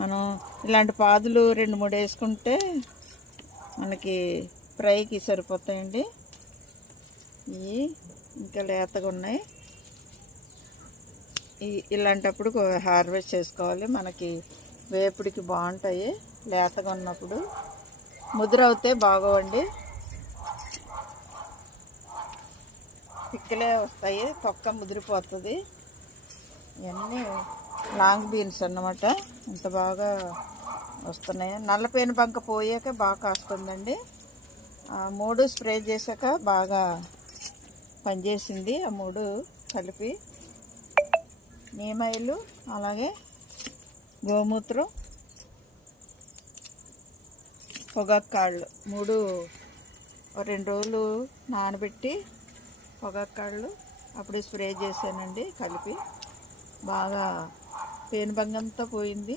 మనం ఇలాంటి పాదులు 2-3 వేసుకుంటే మనకి ఫ్రైకి సరిపోతాయండి. ఇవి ఇంకా లేతగా ఉన్నాయి. ఇలాంటప్పుడు హార్వెస్ట్ చేసుకోవాలి. మనకి వేపుడికి బాగుంటాయి. లేతగా ఉన్నప్పుడు ముదురవుతే బాగోవండి, పిక్కలే వస్తాయి, తొక్క ముదిరిపోతుంది. ఇవన్నీ లాంగ్ బీన్స్ అన్నమాట. ఇంత బాగా వస్తున్నాయి. నల్లపేను బంక పోయాక బాగా కాస్తుందండి. 3 స్ప్రే చేశాక బాగా పనిచేసింది. ఆ 3 కలిపి నీమాయిలు, అలాగే గోమూత్రం, పొగాకు కాళ్ళు 3 2 రోజులు నానబెట్టి పొగాకు కాళ్ళు అప్పుడు స్ప్రే చేశానండి. కలిపి బాగా పేనుబంగంతా పోయింది.